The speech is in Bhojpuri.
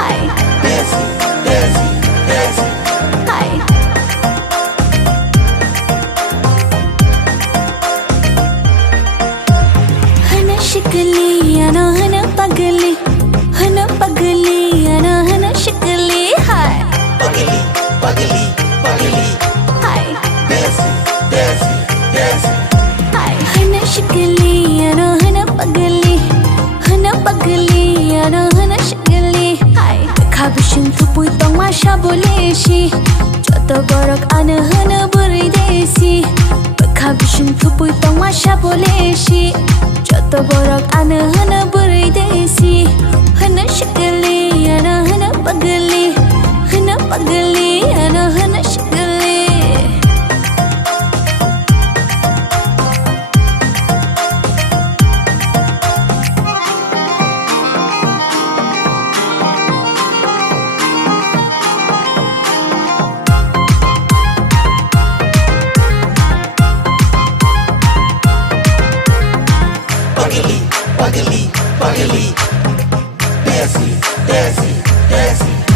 हाय Desi, Desi, Desi. हाय हन शिकली अना हन पगली अना हन शिकली हाय Pagili, pagili, pagili. हाय Desi, Desi, Desi. हाय हन शिकली अना हन पगली अना हन शिकली हाय खाबिशिन थुपुई तों माशा बोलेशी जत बरक आनो हन बुरै देसी खाबिशिन थुपुई तों माशा बोलेशी जत बरक आनो हन बुरै देसी हन शिकली अना हन पगली अना हन शिकली Pagili, pagili, pagili. Desi, Desi, Desi.